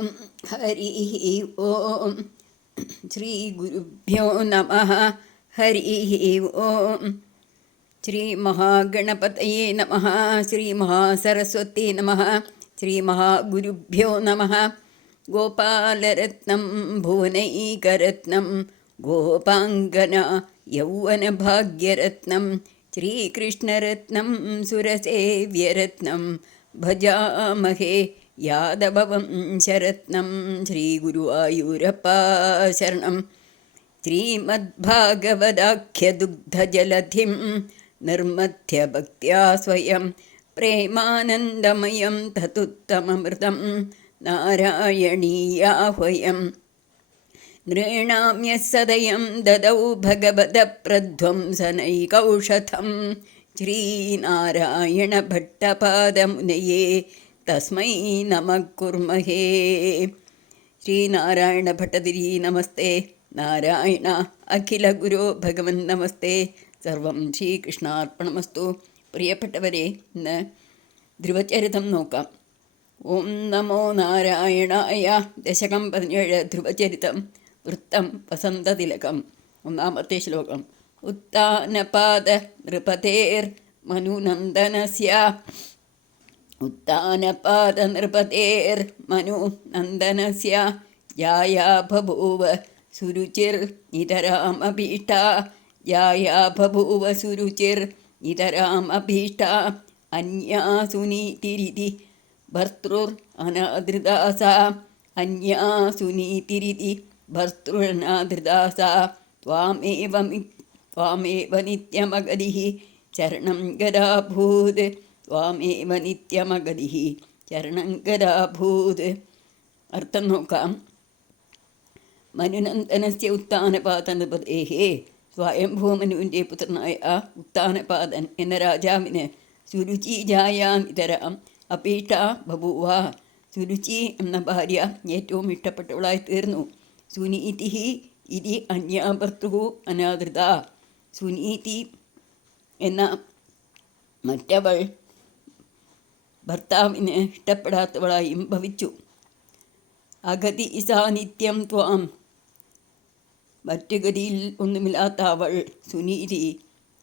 ഓം ഹരി ഓം ശ്രീ ഗുരുഭ്യോ നമഃ. ഹരി ഓം ശ്രീ മഹാഗണപതയേ നമഃ. ശ്രീ മഹാസരസ്വതി നമഃ. ശ്രീ മഹാഗുരുഭ്യോ നമഃ. ഗോപാലരത്നം ഭുവനൈകരത്നം ഗോപാംഗന യൗവനഭാഗ്യരത്നം ശ്രീകൃഷ്ണരത്നം സുരസേവ്യരത്നം ഭജാമഹേ യാദവം ശരത്നം. ശ്രീ ഗുരുവായൂരപ്പ ശരണം. ശ്രീമദ്ഭാഗവതാഖ്യദുഗ്ധജലധിം നിർമഥ്യ ഭക്ത്യാ സ്വയം പ്രേമാനന്ദമയം തതുത്തമമൃതം നാരായണീയാഹ്വയം. നൃണാമ്യ സദയം ദദൗ ഭഗവതപ്രധ്വംസനൈകൗഷധം ശ്രീനാരായണ ഭട്ടപാദമുനയേ തസ്മൈ നമഃ കുർമഹേ. ശ്രീനാരായണ ഭട്ടതിരി നമസ്തേ. നാരായണ അഖില ഗുരോ ഭഗവൻ നമസ്തേ. സർവം ശ്രീകൃഷ്ണാർപ്പണമസ്തു. പ്രിയപ്പെട്ടവരെ, ഇന്ന് ധ്രുവചരിതം നോക്കാം. ഓം നമോ നാരായണായ. ദശകം 17 ധ്രുവചരിതം. വൃത്തം വസന്തതിലകം. ഒന്നാമത്തെ ശ്ലോകം. ഉത്താനപാദ നൃപതേർ മനുനന്ദനസ്യ. ഉത്താനപാദ നൃപതേർ മനുനന്ദനസ്യ യായാ ബഭൂവ സുരുചിർ നിതരാമഭീഷ്ട. യായാ ബഭൂവ സുരുചിർ നിതരാമഭീഷ്ട. അന്യാസുനീതിരിതി ഭർതൃർ അനാദൃദാസ. അന്യാസുനീതിരിതി ഭർതൃരനാദൃദാസ. ത്വാമേവ നിത്യമഗതിഃ ചരണം ഗദാഭൂത്. ത്വാമേവ നിത്യമഗതിഃ ചരണം ഗദാഭൂത്. അർത്ഥം നോക്കാം. മനുനന്ദനസ്യ ഉത്താനപാദ നൃപതേഃ. സ്വയംഭൂമനുവിൻ്റെ പുത്രനായ ഉത്താനപാദൻ എന്ന രാജാവിന് സുരുചി ജായാനിതരാം അപീഷ്ട ബഭൂവ. സുരുചി എന്ന ഭാര്യ ഏറ്റവും ഇഷ്ടപ്പെട്ടവളായി തീർന്നു. സുനീതി ഇതി അന്യാഭർത്തൃ അനാദൃത. സുനീതി എന്ന മറ്റവൾ ഭർത്താവിന് ഇഷ്ടപ്പെടാത്തവളായും ഭവിച്ചു. അഗതി ഇസാ നിത്യം ത്വാം. മറ്റു ഗതിയിൽ ഒന്നുമില്ലാത്ത അവൾ സുനീതി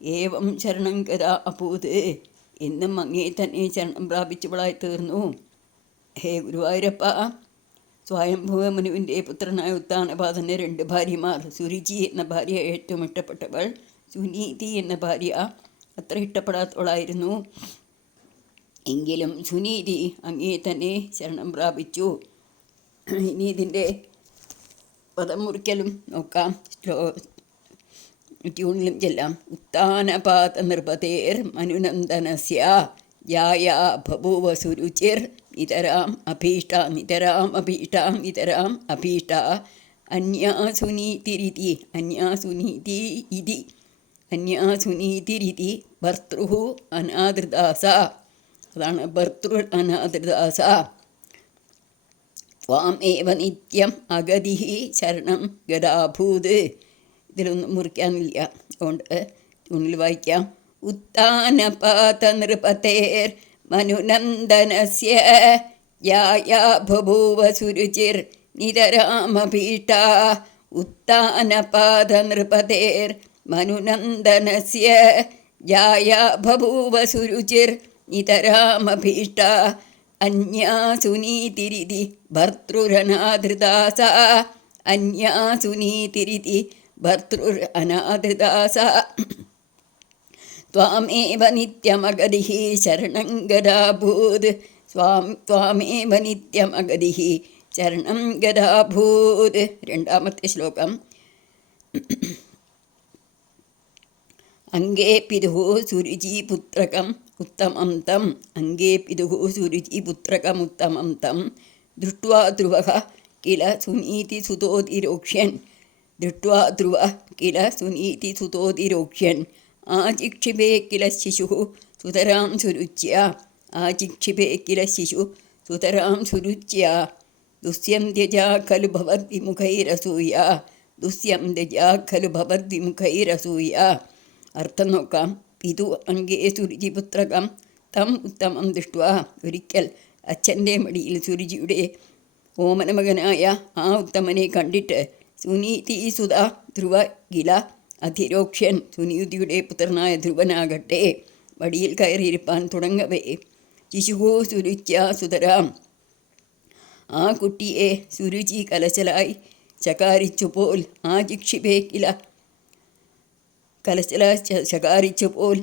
ഏവം ശരണം ഗതാ അഭൂത്. എന്നും അങ്ങേ തന്നെ ശരണം പ്രാപിച്ചവളായി തീർന്നു. ഹേ ഗുരുവായൂരപ്പ, സ്വയംഭൂമനുവിൻ്റെ പുത്രനായ ഉത്താനപാദന് 2 ഭാര്യമാർ. സുരുചി എന്ന ഭാര്യ ഏറ്റവും ഇഷ്ടപ്പെട്ടവൾ. സുനീതി എന്ന ഭാര്യ അത്ര ഇഷ്ടപ്പെടാത്തവളായിരുന്നു. എങ്കിലും സുനീതി അങ്ങേ തന്നെ ശരണം പ്രാപിച്ചു. ഇനി ഇതിൻ്റെ പദം മുറിക്കലും നോക്കാം. ട്യൂണിലും ചെല്ലാം. ഉത്താനപാദ നൃപതേർ മനുനന്ദനസ്യ യായാ ബഭൂവ സുരുചിർ നിതരാം അഭീഷ്ട. നിതരാം അഭീഷ്ട. നിതരാം അഭീഷ്ട. അന്യാസുനീതിരിതി. അന്യാസുനീതി ഇതി. അന്യാസുനീതിരിതി ഭർതൃ അനാദൃദാസ. അതാണ് ഭർതൃ അനാദൃദാസ. ത്വാമേവ നിത്യം അഗതിഃ ശരണം ഗദാഭൂത്. ഇതിലൊന്നും മുറിക്കാനില്ല, അതുകൊണ്ട് ട്യൂണിൽ വായിക്കാം. ഉത്താനപാദ നൃപതേർ മനുനന്ദനസ്യ യായാ ബഭൂവ സുരുചിർ നിതരാമഭീഷ്ട. ഉത്താനപാദ നൃപതേർ മനുനന്ദനസ്യ യായാ ബഭൂവ സുരുചിർ നിതരാമഭീഷ്ട. അന്യാസുനീതിരിതി ഭർതൃരനാദൃദാസ. അന്യാസുനീതിരിതി ഭർതൃർ അനാദൃദാസ. ത്വാമേവ നിത്യമഗതിഃ ശരണം ഗദാഭൂത്. ത്വാമേവ നിത്യമഗതിഃ ശരണം ഗദാഭൂത്. രണ്ടാമത്തെ ശ്ലോകം. അംഗേ പിതുഃ സുരുചിപുത്രകം ഉത്തമം തം. അംഗേ പിതുഃ സുരുചിപുത്രകമുത്തമം തം ദൃഷ്ട്വാ ധ്രുവഃ കില സുനീതിസുതോതിരോക്ഷ്യൻ. ദൃഷ്ട്വാ ധ്രുവഃ കില സുനീതിസുതോതിരോക്ഷ്യൻ. ആചിക്ഷിപേ കില ശിശുഃ സുതരാം സുരുച്യ. ആചിക്ഷിപേ കില ശിശു സുതരാം സുരുച്യ. ദുസ്യം ത്യജാ ഖലു ഭവദ്വിമുഖൈരസൂയ. ദുസ്യം ത്യജാ ഖലു ഭവദ്വിമുഖൈരസൂയ. അർത്ഥം നോക്കാം. പിതു അംഗേ സുരുചിപുത്രകം തം ഉത്തമം ദൃഷ്ട്വാ. ഒരിക്കൽ അച്ഛൻ്റെ മടിയിൽ സുരുചിയുടെ ഓമനമകനായ ആ ഉത്തമനെ കണ്ടിട്ട് സുനീതി സുത ധ്രുവ ഗില അധിരോക്ഷ്യൻ സുനീതിയുടെ പുത്രനായ ധ്രുവനാകട്ടെ വടിയിൽ കയറിയിരിപ്പാൻ തുടങ്ങവേ ശിശുഹോ സുരുച്യ സുതരാം ആ കുട്ടിയെ സുരുചി കലശലായി ശകാരിച്ചുപോൽ ആ ജിക്ഷിപേ കില കലശല ശകാരിച്ചുപോൽ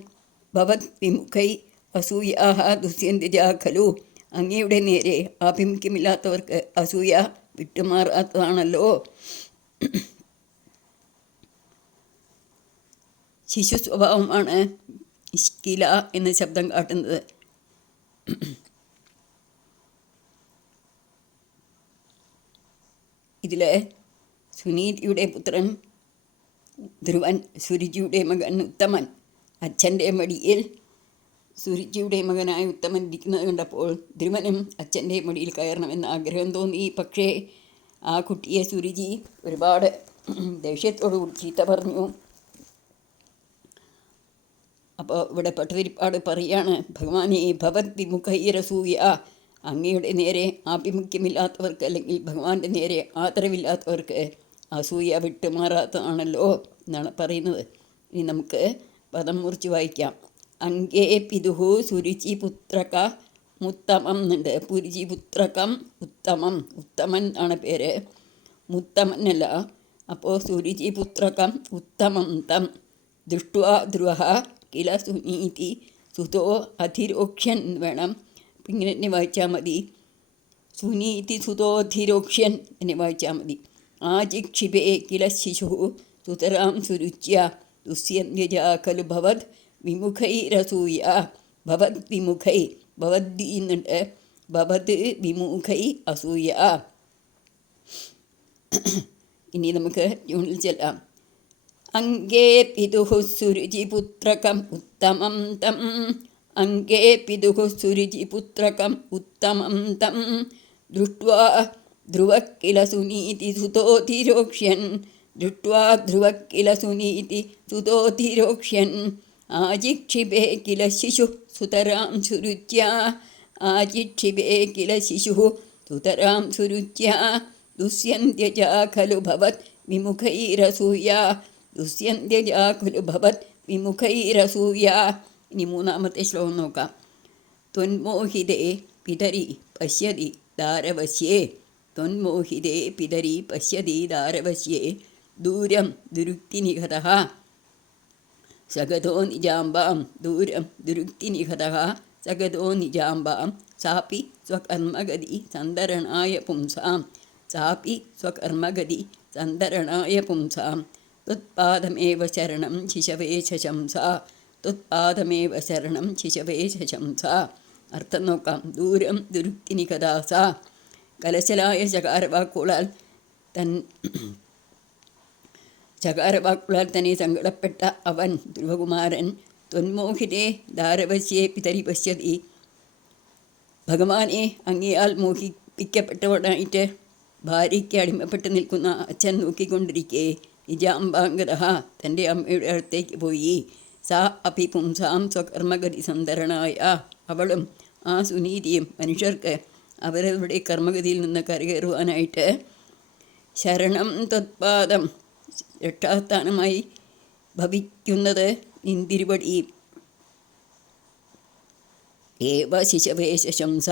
ഭവത് വിമുഖൈ അസൂയാഹ ദുസ്യന്തിജ ഖലു അങ്ങയുടെ നേരെ ആഭിമുഖ്യമില്ലാത്തവർക്ക് അസൂയ വിട്ടുമാറാത്തതാണല്ലോ. ശിശു സ്വഭാവമാണ് കില എന്ന ശബ്ദം കാട്ടുന്നത്. ഇതിൽ സുനീതിയുടെ പുത്രൻ ധ്രുവൻ സുരുചിയുടെ മകൻ ഉത്തമൻ അച്ഛൻ്റെ മടിയിൽ സുരുചിയുടെ മകനായ ഉത്തമൻ ഇരിക്കുന്നത് കണ്ടപ്പോൾ ധ്രുവനും അച്ഛൻ്റെ മടിയിൽ കയറണമെന്ന് ആഗ്രഹം തോന്നി. പക്ഷേ ആ കുട്ടിയെ സുരുചി ഒരുപാട് ദേഷ്യത്തോടു കൂടി ചീത്ത പറഞ്ഞു. അപ്പോൾ ഇവിടെ പട്ടതിരിപ്പാട് പറയാണ്, ഭഗവാനെ ഭവത് വിമുഖൈരസൂയ അങ്ങയുടെ നേരെ ആഭിമുഖ്യമില്ലാത്തവർക്ക് അല്ലെങ്കിൽ ഭഗവാന്റെ നേരെ ആദരവില്ലാത്തവർക്ക് അസൂയ വിട്ടുമാറാത്തതാണല്ലോ എന്നാണ് പറയുന്നത്. ഇനി നമുക്ക് പദം മുറിച്ച് വായിക്കാം. അങ്കേ പിതുഹു സുരുചി പുത്രക മുത്തമം എന്നുണ്ട്. പുരുചി പുത്രകം ഉത്തമം, ഉത്തമൻ ആണ് പേര്, മുത്തമനല്ല. അപ്പോൾ സുരുചി പുത്രകം ഉത്തമം തം ദൃഷ്ട്വാ ധ്രുവ കില സുനീതി സുതോ അധിരോക്ഷ്യൻ വേണം. അപ്പം ഇങ്ങനെ തന്നെ വായിച്ചാൽ മതി. സുനീതി സുതോധിരോക്ഷ്യൻ എന്നെ വായിച്ചാൽ മതി. ആജിക്ഷിപേ കില ശിശു സുതരാം സുരുച്യ ദുസ്യന്യജ ഖലു ഭവത് വിമുഖൈരസൂയ ഭവത് വിമുഖൈ ഭവദ്ദി എന്നുണ്ട്. ഭവത് വിമുഖൈ അസൂയ. ഇനി നമുക്ക് ജൂണിൽ ചെല്ലാം. അങ്കേ പിതുഹു സുരുചി പുത്രകം ഉത്തമം തം അങ്കേ പിതുഹു സുരുചി പുത്രകം ഉത്തമം തം ദൃഷ്ട്വാ ധ്രുവ കില സുനീതി സുതോധിരോക്ഷ്യൻ ദൃഷ്ട്വാ ധ്രുവ കില സുനീതി സുതോധിരോക്ഷ്യൻ ആജിക്ഷിപേ കില ശിശു സുതരാം സുരുച്യ ആജിക്ഷിപേ കില ശിശു സുതരാം സുരുച്യ ദുസ്യന്ത്യജ ഖലു ഭവത് വിമുഖൈരസൂയ ദുസ്യന്ത്യജ ഖലു ഭവത് വിമുഖൈരസൂയ. ഇനി മൂന്നാമത്തെ ശ്ലോകം നോക്കാം. ത്വന്മോഹിതേ പിതരി പശ്യതി ദാരവശ്യേ ത്വന്മോഹിതേ പിതരി പശ്യതി ദാരവശ്യേ ദൂരം ദുരുക്തിനിഹതഃ സഗതോ നിജാംബാം ദൂരം ദുരുക്തിനിഹതഃ സഗതോ നിജാംബാം സാപി സ്വകർമ്മഗതി സന്തരണായ പുംസാം സാപി സ്വകർമ്മഗതി സന്തരണായ പുംസാം ത്വത്പാദമേവ ശരണം ശിശവേ ശശംസ ത്വത്പാദമേവ ശരണം ശിശവേ ശശംസ. അർത്ഥം നോക്കാം. ദൂരം ദുരുക്തിനിഹതാസ കലശലായ ശകാരവാക്കുകളാൽ തന്നെ സങ്കടപ്പെട്ട അവൻ ധ്രുവകുമാരൻ ത്വന്മോഹിതേ ദാരവശ്യേ പിതരി പശ്യതി ഭഗവാനെ അങ്ങയാൽ മോഹിപ്പിക്കപ്പെട്ടവനായിട്ട് ഭാര്യയ്ക്ക് അടിമപ്പെട്ട് നിൽക്കുന്ന അച്ഛൻ നോക്കിക്കൊണ്ടിരിക്കെ നിജാംബാംഗത തൻ്റെ അമ്മയുടെ അടുത്തേക്ക് പോയി. സാ അപി പുംസാം സ്വകർമ്മഗതി സന്തരണായ അവളും ആ സുനീതിയും മനുഷ്യർക്ക് അവരവരുടെ കർമ്മഗതിയിൽ നിന്ന് കരകയറുവാനായിട്ട് ശരണം തത്പാദം രക്ഷാസ്ഥാനമായി ഭവിക്കുന്നത് നിന്തിരുവടി ഏവ ശിശവേ ശശംസ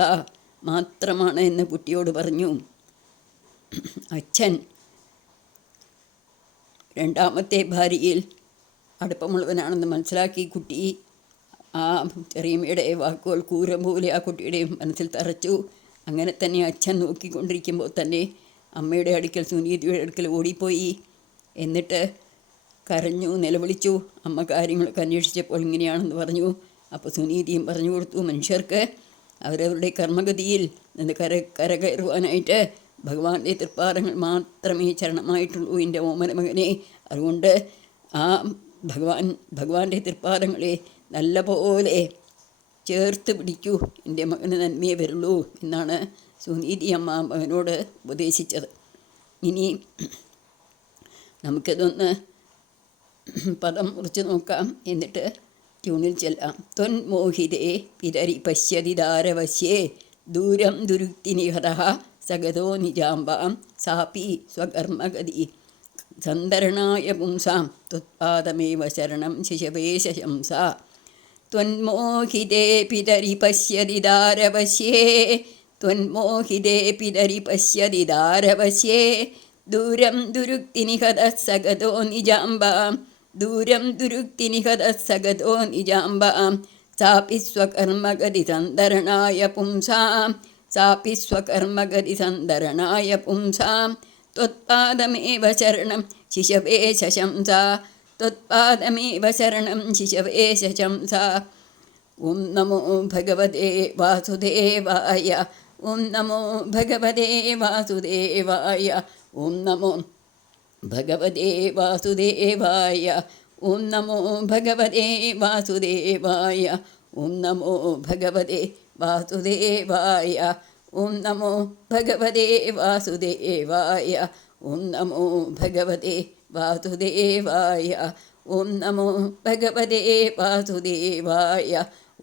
മാത്രമാണ് എന്ന് കുട്ടിയോട് പറഞ്ഞു. അച്ഛൻ രണ്ടാമത്തെ ഭാര്യയിൽ അടുപ്പമുള്ളവനാണെന്ന് മനസ്സിലാക്കി കുട്ടി ആ ചെറിയമ്മയുടെ വാക്കുകൾ കൂരം പോലെ ആ കുട്ടിയുടെ മനസ്സിൽ തറച്ചു. അങ്ങനെ തന്നെ അച്ഛൻ നോക്കിക്കൊണ്ടിരിക്കുമ്പോൾ തന്നെ അമ്മയുടെ അടുക്കൽ സുനീതിയുടെ അടുക്കൽ ഓടിപ്പോയി. എന്നിട്ട് കരഞ്ഞു, നിലവിളിച്ചു. അമ്മ കാര്യങ്ങളൊക്കെ അന്വേഷിച്ചപ്പോൾ ഇങ്ങനെയാണെന്ന് പറഞ്ഞു. അപ്പോൾ സുനീതിയും പറഞ്ഞു കൊടുത്തു, മനുഷ്യർക്ക് അവരവരുടെ കർമ്മഗതിയിൽ നിന്ന് കരകയറുവാനായിട്ട് ഭഗവാന്റെ തൃപ്പാദങ്ങൾ മാത്രമേ ചരണമായിട്ടുള്ളൂ എൻ്റെ ഓമന മകനെ. അതുകൊണ്ട് ആ ഭഗവാന്റെ തൃപ്പാദങ്ങളെ നല്ല പോലെ ചേർത്ത് പിടിക്കൂ, എൻ്റെ മകന് നന്മയെ വരുള്ളൂ എന്നാണ് സുനീതി അമ്മ മകനോട് ഉപദേശിച്ചത്. ഇനി നമുക്കിതൊന്ന് പദം മുറിച്ച് നോക്കാം, എന്നിട്ട് ട്യൂണിൽ ചെല്ലാം. ത്വന്മോഹിതേ പിതരി പശ്യതി ദാരവശ്യേ ദൂരം ദുരുക്തിനിഹതഃ സഗതോ നിജാംബാം സാപി സ്വകർമ്മഗതി സന്തരണായ പുംസാം ത്വത്പാദമേവ ശരണം ശിശവേ ശശംസാ ത്വന്മോഹിതേ പിതരി പശ്യതി ദാരവശ്യേ ത്വന്മോഹിതേ പിതരി പശ്യതി ദാരവശ്യേ ദൂരം ദുരുക്തിനിഹതഃ സഗതോ നിജാംബാം ദൂരം ദുരുക്തിനിഹതഃ സഗതോ നിജാംബാം സാപി സ്വകർമ്മഗതി സന്തരണായ പുംസാം സാപി സ്വകർമ്മഗതി സന്തരണായ പുംസാം ത്വത്പാദമേവ ശരണം ശിശവേ ശശംസാ ത്വത്പാദമേവ ശരണം ശിശവേ ശശംസാ ഓം നമോ ഭഗവതേ വാസുദേവായ ഓം നമോ ഭഗവതേ വാസുദേവായ ഓം നമോ ഭഗവതേ വാസുദേവായ ഓം നമോ ഭഗവതേ വാസുദേവായ ഓം നമോ ഭഗവതേ വാസുദേവായ ഓം നമോ ഭഗവതേ വാസുദേവായ ഓം നമോ ഭഗവതേ വാസുദേവായ ഓം നമോ ഭഗവതേ വാസുദേവായ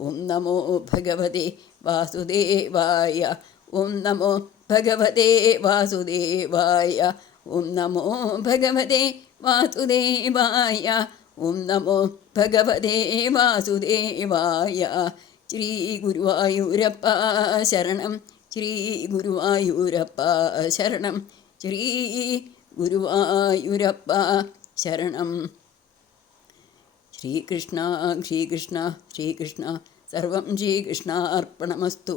ഓം നമോ ഭഗവതേ വാസുദേവായ ഓം നമോ ഭഗവതേ വാസുദേവായ ഓം നമോ ഭഗവതേ വാസുദേവായ ഓം നമോ ഭഗവതേ വാസുദേവായ ശ്രീ ഗുരുവായൂരപ്പ ശരണം ശ്രീ ഗുരുവായൂരപ്പ ശരണം ശ്രീ ഗുരുവായൂരപ്പ ശരണം ശ്രീകൃഷ്ണ ശ്രീകൃഷ്ണ ശ്രീകൃഷ്ണ സർവം ശ്രീകൃഷ്ണാർപ്പണമസ്തു.